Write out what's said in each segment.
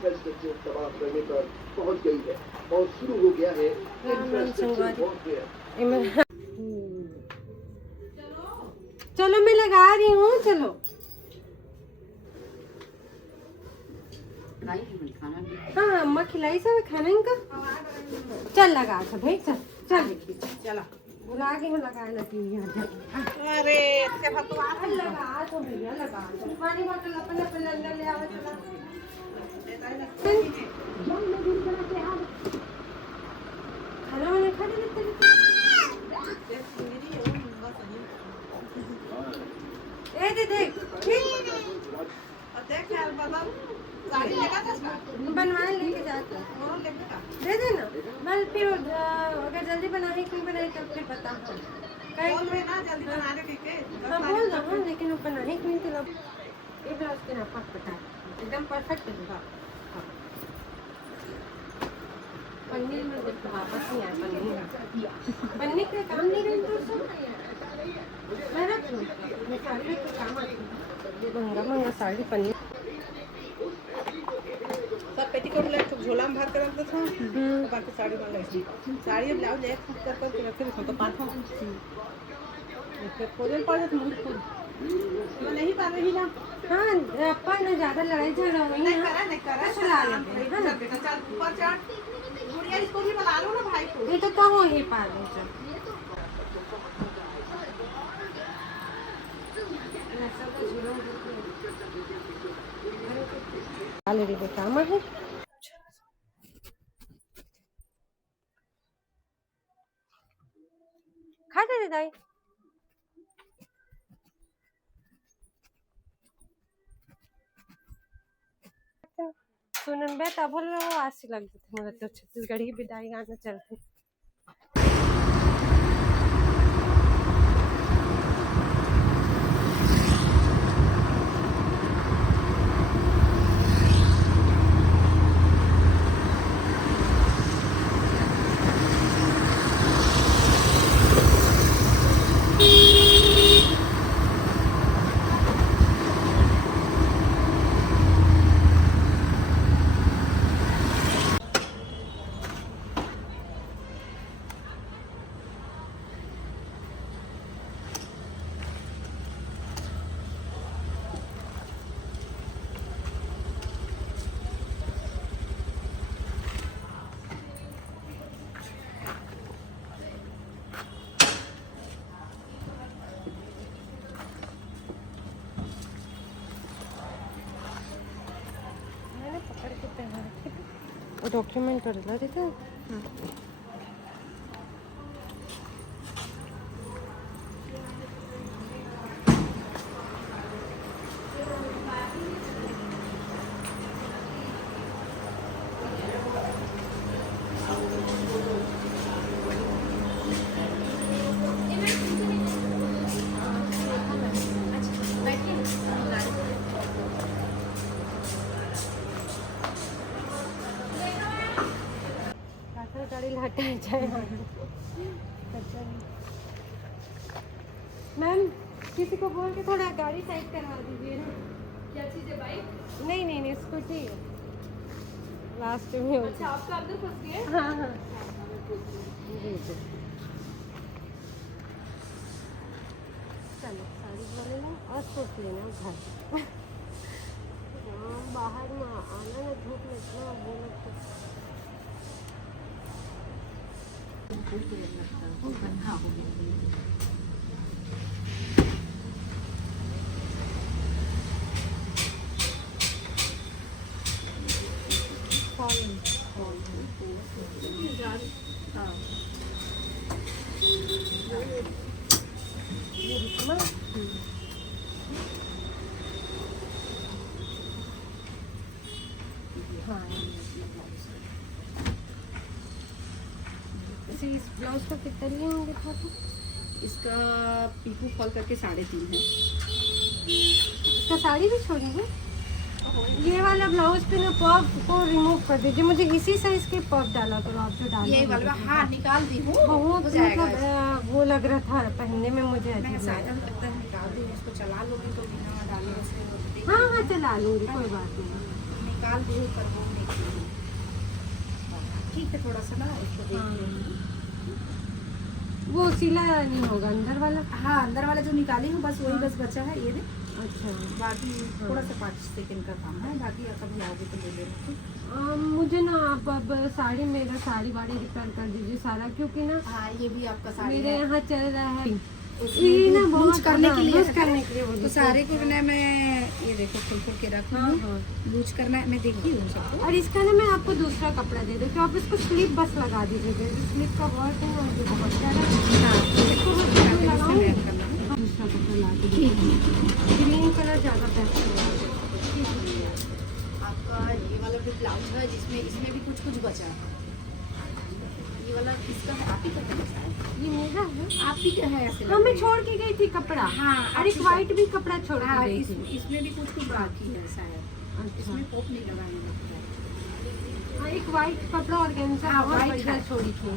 Infrastructure तबाह करने पर पहुंच गई है और शुरू हो गया है इंफ्रास्ट्रक्चर वॉरफेयर। चलो मैं लगा रही हूँ, चलो हाँ अम्मा खिलाई सब खाना इनका। चल लगा सब भाई, चल चल चला बुला के लगा लगी अरे भगवान लगा तो भैया लगा तो पानी बोतल अपन अपन अंदर ले आवे चला। खाना वाना खा लेते ए दे देख देख यार बाबा गाड़ी लगा था बनवाए लेके जाते दे देना बल फिर अगर जल्दी बनाए क्यों बनाए तब फिर बता बोल रहे ना जल्दी बना दे ठीक है। हाँ बोल रहा हूँ लेकिन वो बनाए क्यों तो लोग ये ब्लाउज के नाप पता एकदम परफेक्ट है। पन्नी में देखो वापस नहीं आया पन्नी का काम नहीं रही तो मैं रख लूँ मैं साड़ी के काम आती महंगा महंगा साड़ी पन्नी सब पेटीकोट ले तो झोला में भर कर रखते थे बाकी साड़ी में ले साड़ी ब्लाउज एक फुट कर कर रखे थे तो पाँच फिर खोजल पड़ जाते मुझे खुद मैं नहीं पा रही ना। हाँ अपा ना ज़्यादा लड़ाई झगड़ा हुई नहीं करा चला लेते हैं ना चल ऊपर चढ़ गुड़िया इसको भी बुला लो ना भाई को। ये तो कहो ही पा लो चल ऑलरेडी काम है खा दे दाई सुनन बे तब बोल रहा हूँ आसी लग जाते मुझे तो छत्तीसगढ़ की विदाई गाना चलते डॉक्यूमेंट कर रहे थे गाड़ी हटा जाए मैम किसी को बोल के थोड़ा गाड़ी साइड करवा दीजिए ना। क्या चीज़ है बाइक? नहीं स्कूटी लास्ट में हो अच्छा आपका अंदर फंस गया? हाँ जी चलो साड़ी वाले लें और सूट लेना घर बाहर में आना ना धूप लगना वो लोग इस ब्लाउज का कितना लिए होंगे था तो? इसका पीकू फॉल करके 3.5 है। इसका साड़ी भी छोड़ी है। ये वाला ब्लाउज पे ना पफ को रिमूव कर दीजिए मुझे इसी साइज के पफ डाला करो आप जो डाल ये वाला हाँ निकाल दी हूँ बहुत मतलब वो लग रहा था पहनने में मुझे मैं अजीब साइड लगा। में लगता है निकाल दी इसको चला लोगी तो बिना डाले से हाँ चला लूँगी कोई बात नहीं। निकाल दिए पर वो नहीं, ठीक है थोड़ा सा ना इसको देख लेंगे। वो सिला नहीं होगा अंदर वाला? हाँ अंदर वाला जो निकाली हूँ बस वही बस बचा है ये देख। अच्छा, बाकी थोड़ा सा 5 सेकंड का काम है, बाकी कभी आओगे तो ले लेना ठीक। मुझे ना आप अब मेरा साड़ी वाड़ी रिपेयर कर दीजिए सारा, क्योंकि ना हाँ ये भी आपका साड़ी मेरे है, यहाँ चल रहा है उसमें ना लूज करने के लिए लूज है। करने के लिए तो बोली। सारे को मैं ये देखो खोल के रखी हाँ हूँ, हाँ। लूज करना है मैं देखी हूँ सबको। और इसका ना मैं आपको दूसरा कपड़ा दे दूँ, तो आप इसको स्लीप बस लगा दीजिएगा, स्लीप का वर्क है ना मुझे बहुत ज़्यादा। इसको बस मैं लगाऊँ, दूसरा कपड़ा ला के ठीक है। ग्रीन कलर ज़्यादा बेस्ट है। आपका ये वाला भी ब्लाउज है जिसमें इसमें भी कुछ बचा है, ये वाला किसका है? आप ही का है, ये मेरा है, आप ही का है ऐसे हाँ मैं छोड़ के गई थी कपड़ा। हाँ, और एक वाइट भी कपड़ा छोड़ के हाँ गई थी। इसमें भी कुछ बाकी है शायद, अच्छा। इसमें पॉप नहीं लगाने लगता है। हाँ, एक वाइट कपड़ा ऑर्गेन्जा हाँ, बहुत white बढ़िया है। छोड़ी थी।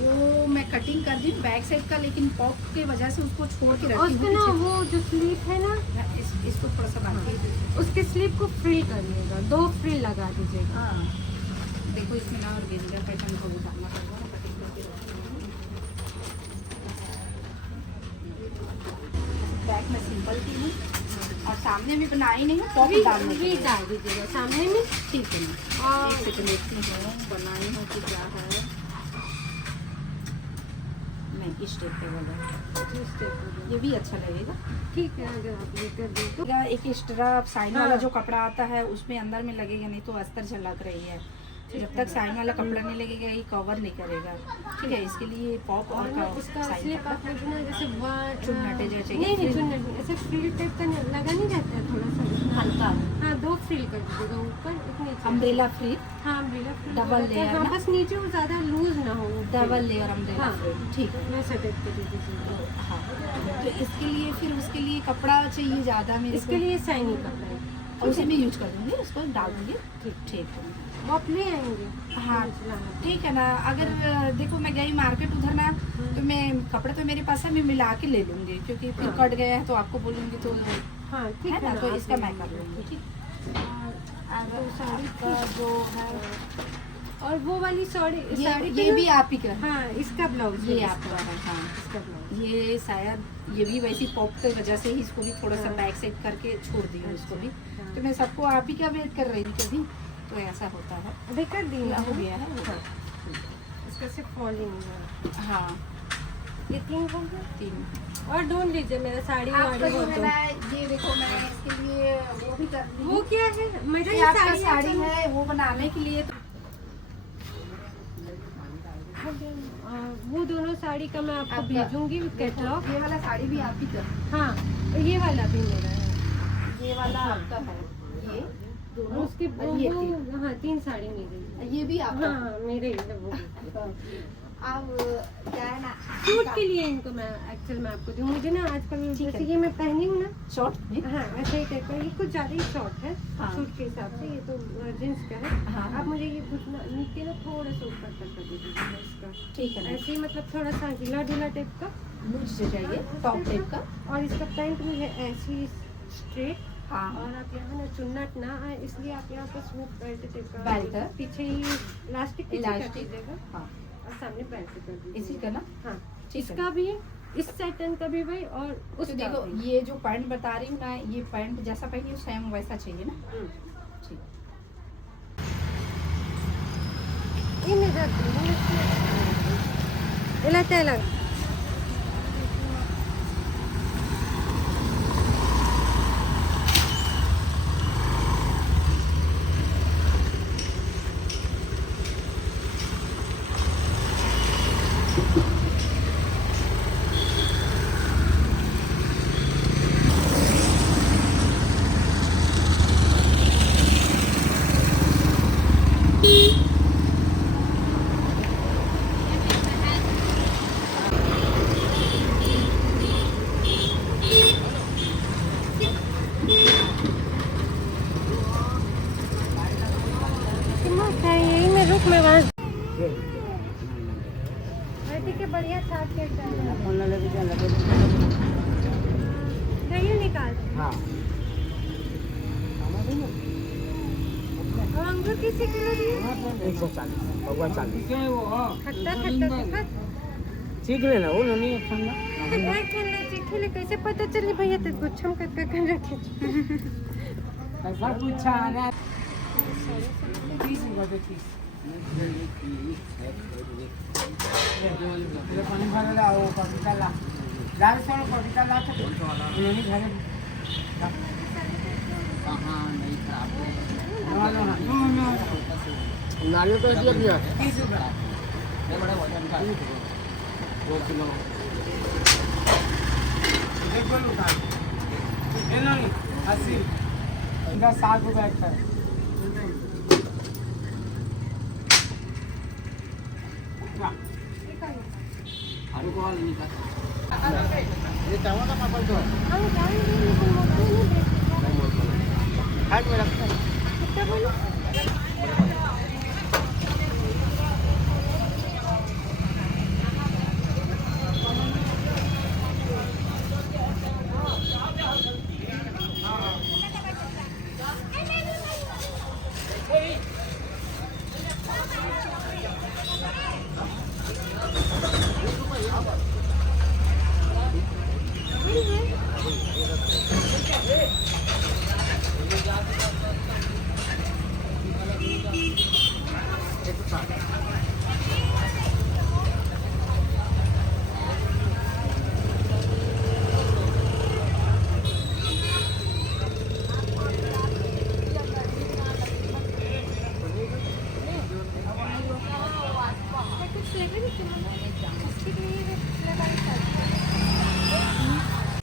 वो मैं कटिंग कर दी बैक साइड का, लेकिन पॉप की वजह से उसको छोड़ के और रखी उसका ना वो जो स्लीव है ना, इसको थोड़ा सा बाकी है। उसके स्लीव को फ्रिल करिएगा, 2 फ्रिल लगा दीजिएगा। हाँ देखो इसमें ना और गेंजा पैटर्न को उतारना पड़ेगा ना, कटिंग करके बैक में सिंपल की हूँ और सामने भी बनाई नहीं हूँ, पॉप डालने के भी लिए। डाल दीजिएगा सामने में। ठीक है मैं और एक सेकंड देखती हूँ बनाई हूँ कि क्या है। मैं इस टाइप का वाला, ये भी अच्छा लगेगा। ठीक है, अगर आप ये कर दें तो। एक एक्स्ट्रा साइन हाँ। वाला जो कपड़ा आता है उसमें अंदर में लगेगा, नहीं तो अस्तर झलक रही है। जब तक साइन वाला कपड़ा नहीं लगेगा ये कवर नहीं करेगा, ठीक है। इसके लिए पॉप और ना इसका साइन स्लीप आप लोग ना जैसे चुन्नटे जैसे नहीं नहीं चुन्नट नहीं, ऐसे फ्रिल टाइप का लगा नहीं रहता है थोड़ा सा उसमें। हल्का हाँ 2 फ्रिल कर दीजिएगा ऊपर, इतनी अम्ब्रेला फ्री, हाँ अम्ब्रेला फ्रिल डबल रहता है। लेयर हाँ ना? बस नीचे वो ज़्यादा लूज ना हो, डबल लेयर अम्ब्रेला हाँ। फ्री, ठीक है। वैसा टाइप के दे दीजिएगा। हाँ तो इसके लिए फिर उसके लिए कपड़ा चाहिए ज़्यादा मेरे इसके लिए शाइनी कपड़ा है, और उसे मैं यूज कर दूँगी, उसको डाल दूँगी। ठीक है वो आप ले आएंगे। हाँ ठीक है ना। अगर देखो मैं गई मार्केट उधर ना, तो मैं कपड़े तो मेरे पास है, मैं मिला के ले लूँगी, क्योंकि फिर कट गया है तो आपको बोलूँगी तो हाँ ठीक है ना, तो आप इसका ले मैं कर आइए। लूँगी ठीक। तो साड़ी का जो है और वो वाली साड़ी साड़ी ये भी आप ही का है? हाँ इसका ब्लाउज ये आपका है। हाँ इसका ब्लाउज ये शायद ये भी वैसी पॉप की वजह से ही इसको भी थोड़ा सा बैक साइड करके छोड़ दी हूँ इसको भी। हाँ। तो मैं सबको आप ही का वेट कर रही थी कभी, तो ऐसा होता है। अभी कर दी हो गया है वो। हाँ। इसका सिर्फ फॉलिंग है। हाँ ये 3 हो गए। 3 और ढूंढ लीजिए मेरा साड़ी वाड़ी आपका हो जो है तो। ना, ये देखो मैं इसके लिए वो भी कर दी वो हूँ। क्या है मेरा ये ये आपका साड़ी है है वो बनाने के लिए। वो दोनों साड़ी का मैं आपको आपका- भेजूंगी कैटलॉग। ये वाला साड़ी भी आप ही का, हाँ ये वाला भी मेरा है। ये वाला आपका है, ये दोनों उसके और ये हाँ 3 साड़ी मेरी है। ये भी आपका। हाँ मेरे ही है वो भी। अब क्या है ना, सूट के लिए इनको मैं एक्चुअल में आपको दूँ, मुझे ना आजकल ठीक जैसे है। ये मैं पहनी हूँ ना, शॉर्ट में। हाँ ऐसे ही टाइप का, ये कुछ ज़्यादा ही शॉर्ट है हाँ। सूट के हिसाब से, ये तो जींस का है। हाँ। आप मुझे ये कुछ नीचे ना थोड़ा सा ऊपर तक कर दीजिएगा इसका, ठीक है ना, ऐसे ही मतलब थोड़ा सा ढीला ढीला टाइप का। लूज से चाहिए टॉप टाइप का। और इसका पैंट मुझे ऐसी स्ट्रेट, हाँ और आप यहाँ ना चुन्नट ना आए इसलिए आप यहाँ पर सूट पैंट टाइप का बेल्ट है। पीछे ही इलास्टिक कर इलास्टिक। दीजिएगा हाँ और सामने पैंट कर दीजिएगा। इसी का ना, हाँ ठीक है। इसका भी इस पैटर्न का भी भाई, और तो उसका देखो भी। ये जो पैंट बता रही हूँ ना, ये पैंट जैसा पहनी सेम वैसा चाहिए ना। ठीक। ఇలా తేలాగా यही में रुक में वहाँ ठीक है, बढ़िया छाट के निकाल। हाँ और अंगूर किसे किलो दिए? 140 भगवान 40 खट्टा खट्टा तीखा सीख लेना वो नहीं ठंडा एक ठंडा चीखे कैसे पता चली भैया तो गुच्छम कर रखे ऐसा पूछा ना 30 रुपए 30 ये पानी भर ला वो पपीता ला लाल सोना पपीता ला तो उन्होंने घर कहाँ नहीं खराब नारियल तो दिया भैया 30 रुपए ये बड़ा वजन का 2 किलो एक बोल उठा ये नहीं 80 इनका 60 रुपए एक है आलू को नहीं का ये चावल का पापड़ तो हम जाएंगे लेकिन मोबाइल नहीं देखते हाथ में रखता है कितना बोलो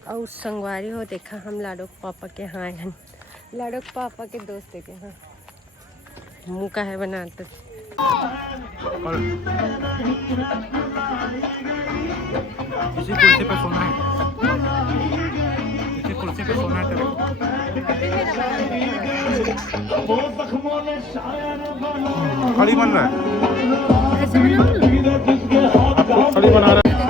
और संगवारी हो देखा हम लाडो के पापा के यहाँ आए लाडो के पापा के दोस्त के यहाँ मुँह का है बनाते इसी कुर्सी पे सोना है इसी कुर्सी पे सोना है खड़ी बन रहा है ऐसे बनाओ खड़ी बना रहा है